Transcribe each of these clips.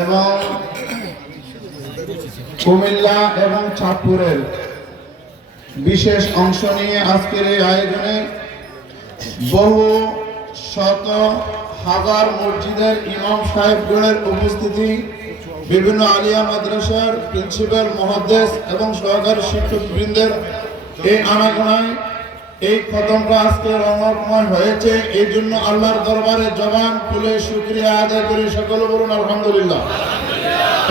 এবং কুমিল্লা এবং চাঁদপুরের বিশেষ অংশ নিয়ে আজকের এই আয়োজনে বহু শত হাজার মসজিদের ইমাম সাহেবগণের উপস্থিতি, বিভিন্ন আলিয়া মাদ্রাসার প্রিন্সিপাল, মুহাদ্দিস এবং সহকারী শিক্ষকবৃন্দের এই আনাগোনায় এই খতমটা আজকে রঙময় হয়েছে। এই জন্য আল্লাহর দরবারে জবান খুলে শুকরিয়া আদায় করি। সকলে বলুন আলহামদুলিল্লাহ।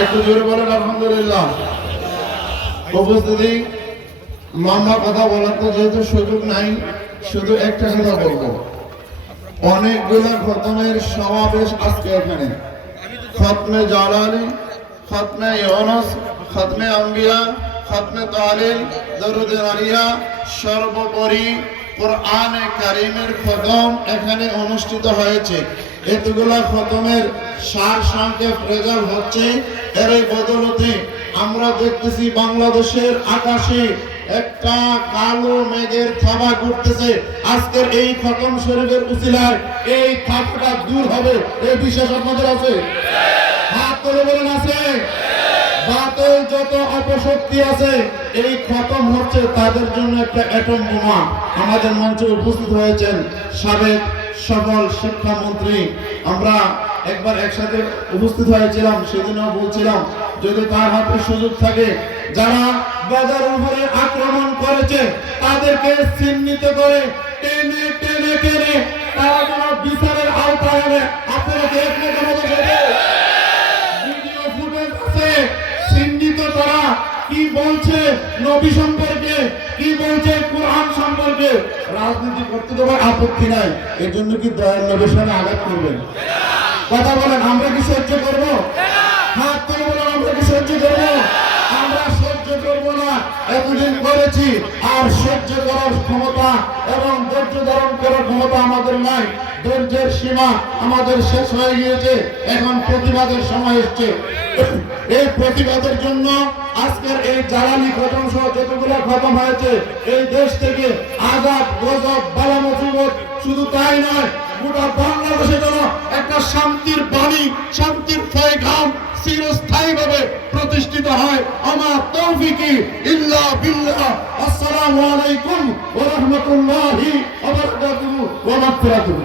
একটু জোরে বলেন আলহামদুলিল্লাহ। উপস্থিতি লম্বা কথা বলার তো যেহেতু সুযোগ নাই, শুধু একটা কথা বলবো। অনেকগুলো খতমের সমাবেশ আজকে এখানে, খতমে জালালি, খতমে ইউনুস, খতমে আম্বিয়া, খতমে তাহলিল, দরুদ আলিয়া, সর্বোপরি কোরআনে কারীমের খতম এখানে অনুষ্ঠিত হয়েছে। এতগুলা খতমের সার সংক্ষেপ রেজাল্ট হচ্ছে। এর বদলতে আমরা দেখতেছি বাংলাদেশের আকাশে একটা কালো মেঘের থাবা ঘুরতেছে। আজকের এই খতম শরীফের উসিলায় এই থাবাটা দূর হবে, এই বিশ্বাস আপনাদের আছে? হাত তুলে বলেন আছে? বাতিল যত অপশক্তি আছে এই খতম হচ্ছে তাদের জন্য একটা অ্যাটম বোমা। আমাদের মঞ্চে উপস্থিত হয়েছেন সাবেক সফল শিক্ষামন্ত্রী। আমরা একবার একসাথে উপস্থিত হয়েছিলাম, সেদিনও বলছিলাম যদি তার হাতে সুযোগ থাকে, যারা বাজার উপরে আক্রমণ করেছে তাদেরকে চিহ্নিত করে টেনে টেনে টেনে তারা যেন বিচারের আওতায় আনে। আপনারা কি একমত আমাদের সাথে? ভিডিও ফুটেজ আছে, চিহ্নিত তারা কি বলছে নবী সম্পর্কে, কি বলছে কোরআন সম্পর্কে। রাজনীতি করতে তো আপত্তি নাই, এর জন্য কি দয়াল নবীর সামনে আঘাত করবেন? কথা বলেন, আমরা কি সহ্য করবো? হাত তুলে বলেন, আমরা কি সহ্য করবো? আমরা সহ্য করবো না। এতদিন করেছি, আর সহ্য করার ক্ষমতা এবং ধৈর্য ধারণ করার ক্ষমতা আমাদের নাই। ধৈর্যের সীমা আমাদের শেষ হয়ে গিয়েছে, এখন প্রতিবাদের সময় এসছে। এই প্রতিবাদের জন্য আজকের এই জ্বালানি খতম সহ যতগুলো খতম হয়েছে এই দেশ থেকে আজাদ, গজব, বালা মুসিবত, শুধু তাই নয় গোটা বাংলাদেশে যেন একটা শান্তির বাণী, শান্তির পয়গাম চিরস্থায়ীভাবে প্রতিষ্ঠিত হয়। আমার তৌফিকি ইল্লা বিল্লাহ। আসসালামু আলাইকুম ওয়া রাহমাতুল্লাহি ওয়া বারাকাতুহু ওয়া মাগফিরাতুহু।